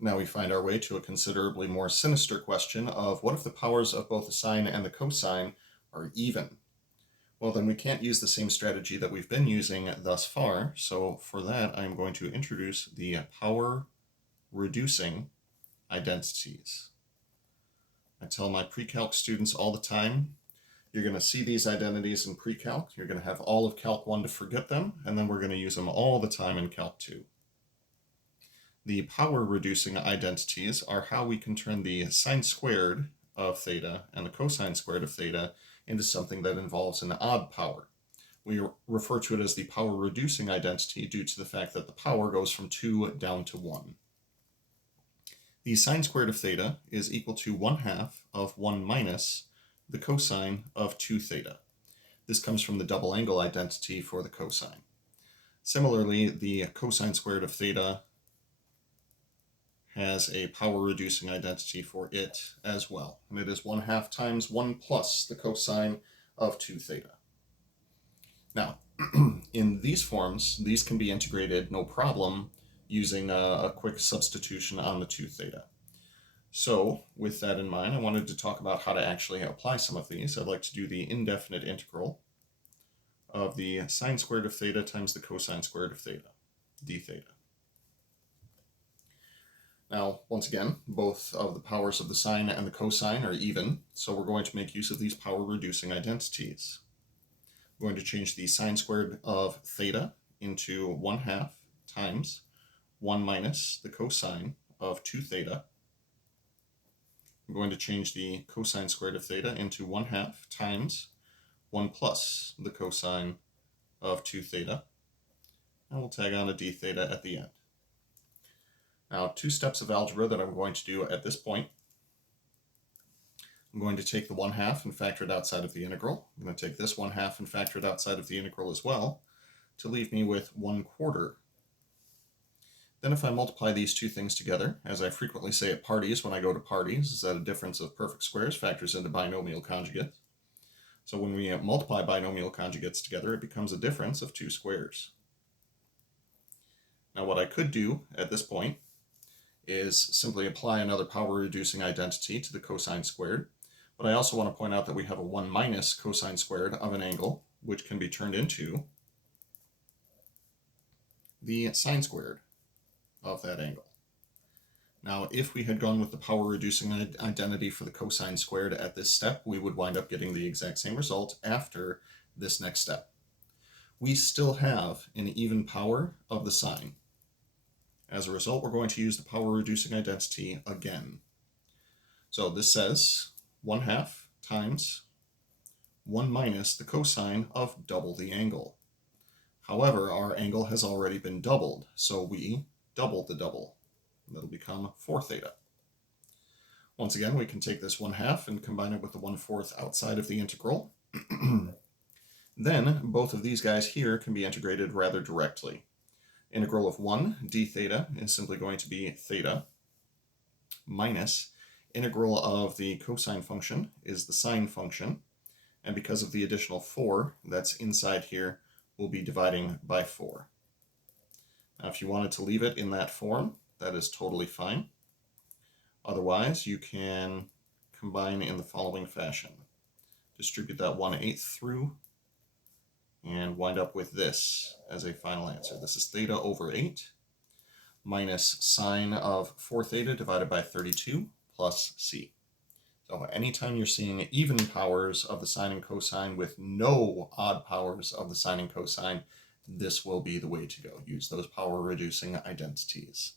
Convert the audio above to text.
Now we find our way to a considerably more sinister question of what if the powers of both the sine and the cosine are even? Well, then we can't use the same strategy that we've been using thus far, so for that I'm going to introduce the power reducing identities. I tell my pre-calc students all the time, you're going to see these identities in pre-calc, you're going to have all of Calc 1 to forget them, and then we're going to use them all the time in Calc 2. The power reducing identities are how we can turn the sine squared of theta and the cosine squared of theta into something that involves an odd power. We refer to it as the power reducing identity due to the fact that the power goes from 2 down to 1. The sine squared of theta is equal to 1/2 of 1 minus the cosine of 2 theta. This comes from the double angle identity for the cosine. Similarly, the cosine squared of theta has a power reducing identity for it as well, and it is 1/2 times 1 plus the cosine of 2 theta. Now, in these forms, these can be integrated no problem using a quick substitution on the 2 theta. So, with that in mind, I wanted to talk about how to actually apply some of these. I'd like to do the indefinite integral of the sine squared of theta times the cosine squared of theta, d theta. Now, once again, both of the powers of the sine and the cosine are even, so we're going to make use of these power-reducing identities. We're going to change the sine squared of theta into 1/2 times 1 minus the cosine of 2 theta. I'm going to change the cosine squared of theta into 1/2 times 1 plus the cosine of 2 theta. And we'll tag on a d theta at the end. Now, 2 steps of algebra that I'm going to do at this point. I'm going to take the 1/2 and factor it outside of the integral. I'm going to take this 1/2 and factor it outside of the integral as well to leave me with 1/4. Then if I multiply these two things together, as I frequently say at parties when I go to parties, is that a difference of perfect squares factors into binomial conjugates. So when we multiply binomial conjugates together, it becomes a difference of 2 squares. Now what I could do at this point is simply apply another power-reducing identity to the cosine squared, but I also want to point out that we have a 1 minus cosine squared of an angle, which can be turned into the sine squared of that angle. Now, if we had gone with the power-reducing identity for the cosine squared at this step, we would wind up getting the exact same result after this next step. We still have an even power of the sine. As a result, we're going to use the power-reducing identity again. So this says 1/2 times 1 minus the cosine of double the angle. However, our angle has already been doubled, so we double the double. That'll become 4 theta. Once again, we can take this 1/2 and combine it with the 1/4 outside of the integral. Then, both of these guys here can be integrated rather directly. Integral of 1 d theta is simply going to be theta minus integral of the cosine function is the sine function, and because of the additional 4 that's inside here, we'll be dividing by 4. Now if you wanted to leave it in that form, that is totally fine. Otherwise, you can combine in the following fashion. Distribute that 1/8 through and wind up with this as a final answer. This is theta over 8 minus sine of 4 theta divided by 32 plus c. So anytime you're seeing even powers of the sine and cosine with no odd powers of the sine and cosine, this will be the way to go. Use those power reducing identities.